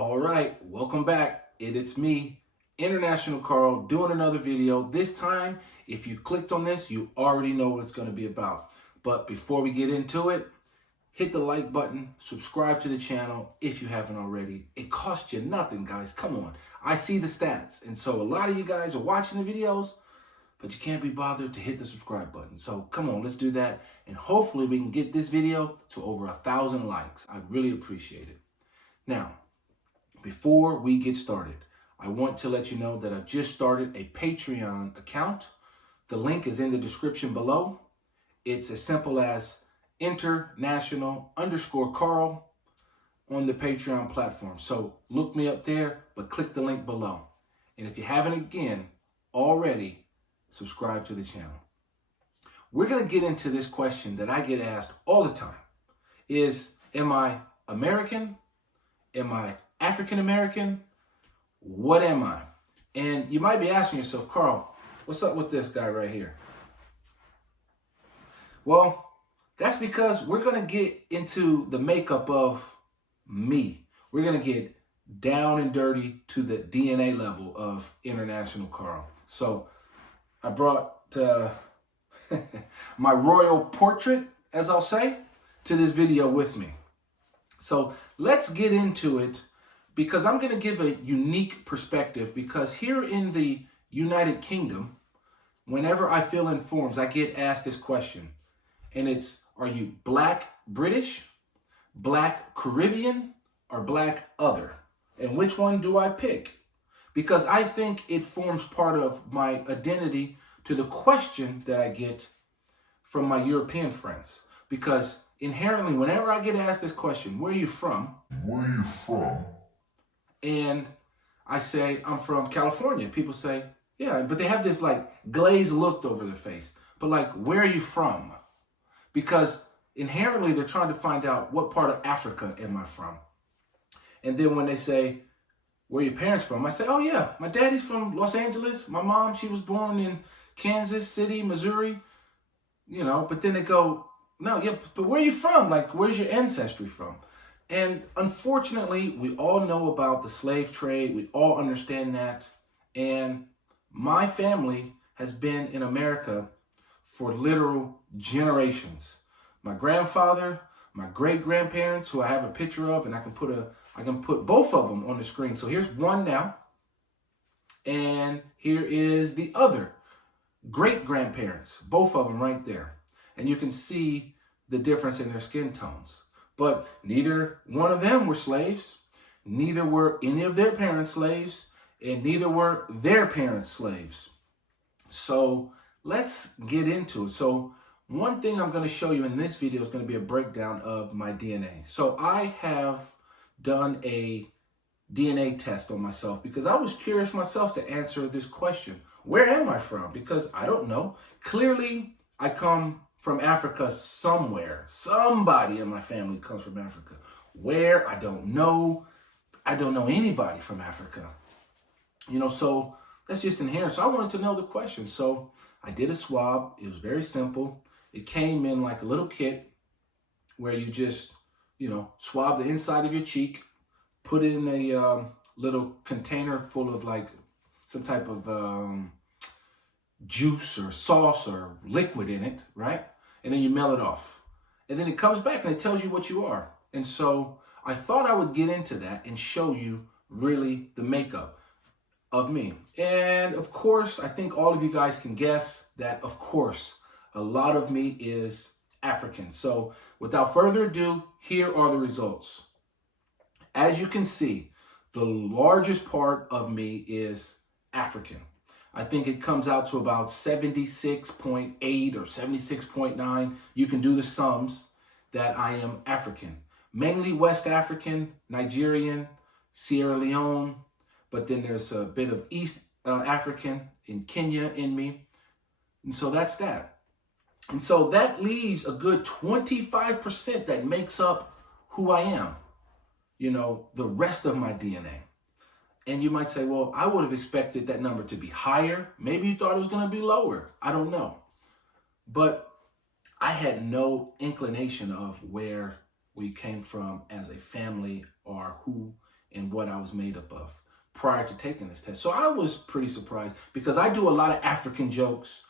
All right, welcome back. It's me, International Carl, doing another video. This time, if you clicked on this, you already know what it's going to be about. But before we get into it, hit the like button, subscribe to the channel if you haven't already. It costs you nothing, guys. Come on. I see the stats. And so a lot of you guys are watching the videos, but you can't be bothered to hit the subscribe button. So come on, let's do that. And hopefully we can get this video to over 1,000 likes. I'd really appreciate it. Now, before we get started, I want to let you know that I've just started a Patreon account. The link is in the description below. It's as simple as international_Carl on the Patreon platform. So look me up there, but click the link below. And if you haven't again already, subscribe to the channel. We're going to get into this question that I get asked all the time. Am I American? Am I African American? What am I? And you might be asking yourself, Carl, what's up with this guy right here? Well, that's because we're going to get into the makeup of me. We're going to get down and dirty to the DNA level of International Carl. So I brought my royal portrait, as I'll say, to this video with me. So let's get into it, because I'm going to give a unique perspective, because here in the United Kingdom, whenever I fill in forms, I get asked this question. And it's, are you Black British, Black Caribbean, or Black other? And which one do I pick? Because I think it forms part of my identity to the question that I get from my European friends. Because inherently, whenever I get asked this question, where are you from? Where are you from? And I say, I'm from California. People say, yeah, but they have this like glazed look over their face. But like, where are you from? Because inherently they're trying to find out what part of Africa am I from. And then when they say, where are your parents from? I say, oh yeah, my daddy's from Los Angeles. My mom, she was born in Kansas City, Missouri. You know, but then they go, no, yeah, but where are you from? Like, where's your ancestry from? And unfortunately, we all know about the slave trade. We all understand that. And my family has been in America for literal generations. My grandfather, my great-grandparents, who I have a picture of, and I can put both of them on the screen. So here's one now. And here is the other great-grandparents, both of them right there. And you can see the difference in their skin tones. But neither one of them were slaves, neither were any of their parents slaves, and neither were their parents slaves. So let's get into it. So one thing I'm going to show you in this video is going to be a breakdown of my DNA. So I have done a DNA test on myself because I was curious myself to answer this question. Where am I from? Because I don't know. Clearly, I come from Africa somewhere. Somebody in my family comes from Africa. Where? I don't know. I don't know anybody from Africa. You know, so that's just inherent. So I wanted to know the question. So I did a swab. It was very simple. It came in like a little kit where you just, you know, swab the inside of your cheek, put it in a little container full of like some type of juice or sauce or liquid in it, right? And then you mail it off. And then it comes back and it tells you what you are. And so I thought I would get into that and show you really the makeup of me. And of course, I think all of you guys can guess that, of course, a lot of me is African. So without further ado, here are the results. As you can see, the largest part of me is African. I think it comes out to about 76.8 or 76.9. You can do the sums that I am African. Mainly West African, Nigerian, Sierra Leone, but then there's a bit of East African in Kenya in me. And so that's that. And so that leaves a good 25% that makes up who I am, you know, the rest of my DNA. And you might say, well, I would have expected that number to be higher. Maybe you thought it was going to be lower. I don't know. But I had no inclination of where we came from as a family or who in what I was made up of prior to taking this test. So I was pretty surprised because I do a lot of African jokes,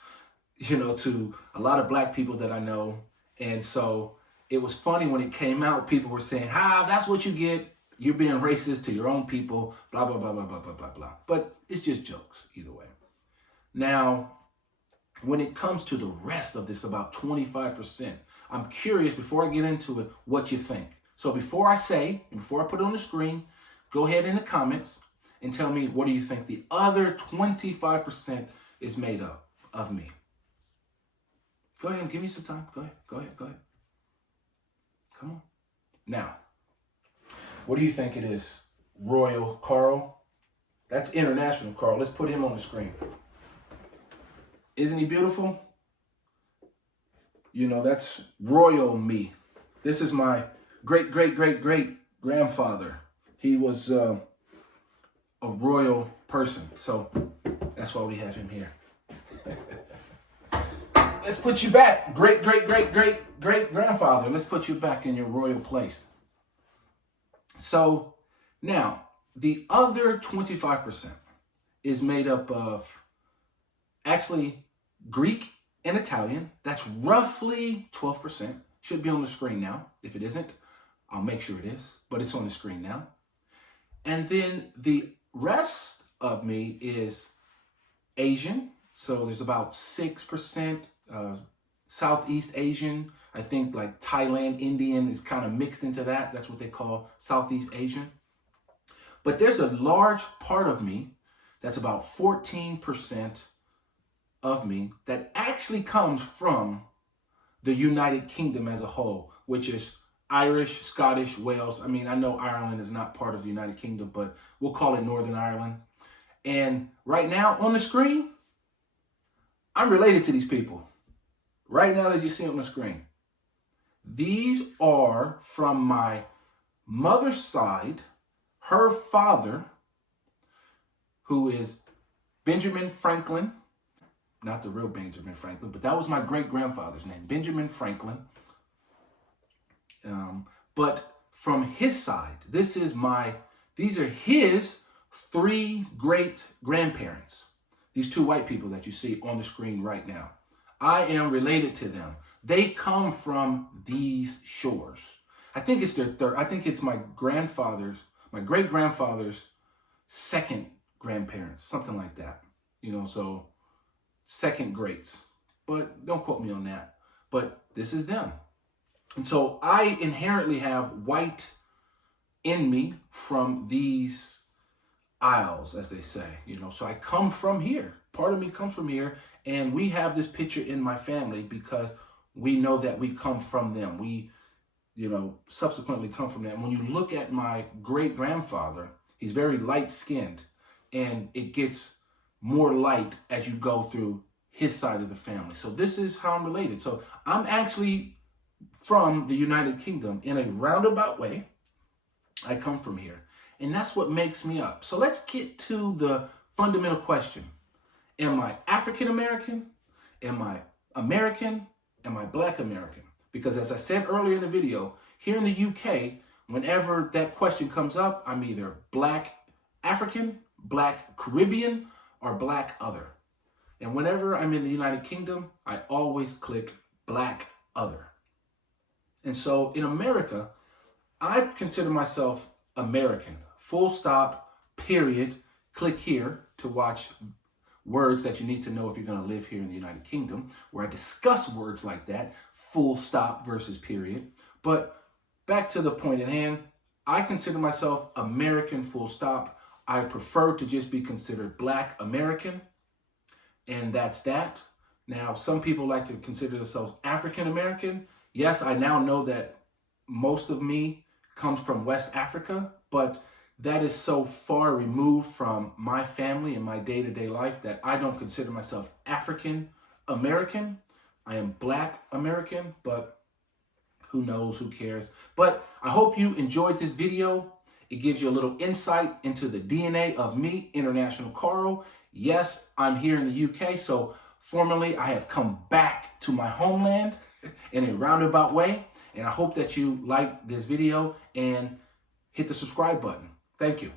to a lot of black people that I know. And so it was funny when it came out, people were saying, that's what you get. You're being racist to your own people, blah, blah, blah, blah, blah, blah, blah, blah. But it's just jokes either way. Now, when it comes to the rest of this, about 25%, I'm curious, before I get into it, what you think. So before I put it on the screen, go ahead in the comments and tell me, what do you think the other 25% is made up of me? Go ahead and give me some time. Go ahead. Come on. Now, what do you think it is? Royal Carl? That's International Carl. Let's put him on the screen. Isn't he beautiful? That's royal me. This is my great-great-great-great-grandfather. He was a royal person. So that's why we have him here. Let's put you back. Great-great-great-great-great-grandfather. Let's put you back in your royal place. So now, the other 25% is made up of actually Greek and Italian. That's roughly 12%. Should be on the screen now. If it isn't, I'll make sure it is, but it's on the screen now. And then the rest of me is Asian. So there's about 6% Southeast Asian. I think like Thailand, Indian is kind of mixed into that. That's what they call Southeast Asian. But there's a large part of me, that's about 14% of me, that actually comes from the United Kingdom as a whole, which is Irish, Scottish, Wales. I mean, I know Ireland is not part of the United Kingdom, but we'll call it Northern Ireland. And right now on the screen, I'm related to these people. Right now that you see on the screen. These are from my mother's side, her father, who is Benjamin Franklin. Not the real Benjamin Franklin, but that was my great-grandfather's name, Benjamin Franklin. But from his side, these are his 3 great-grandparents. These 2 white people that you see on the screen right now. I am related to them. They come from these shores. I think it's their third. I think it's my great-grandfather's second grandparents, something like that. So second greats. But don't quote me on that. But this is them. And so I inherently have white in me from these isles, as they say. So I come from here. Part of me comes from here. And we have this picture in my family because we know that we come from them. We, subsequently come from them. When you look at my great-grandfather, he's very light-skinned. And it gets more light as you go through his side of the family. So this is how I'm related. So I'm actually from the United Kingdom in a roundabout way. I come from here. And that's what makes me up. So let's get to the fundamental question. Am I African American? Am I American? Am I Black American? Because as I said earlier in the video, here in the UK, whenever that question comes up, I'm either Black African, Black Caribbean, or Black Other. And whenever I'm in the United Kingdom, I always click Black Other. And so in America, I consider myself American. Full stop, period. Click here to watch words that you need to know if you're going to live here in the United Kingdom, where I discuss words like that, full stop versus period. But back to the point at hand, I consider myself American, full stop. I prefer to just be considered Black American, and that's that. Now, some people like to consider themselves African American. Yes, I now know that most of me comes from West Africa, but that is so far removed from my family and my day-to-day life that I don't consider myself African American. I am Black American, but who knows, who cares? But I hope you enjoyed this video. It gives you a little insight into the DNA of me, International Carl. Yes, I'm here in the UK, so formally I have come back to my homeland in a roundabout way. And I hope that you like this video and hit the subscribe button. Thank you.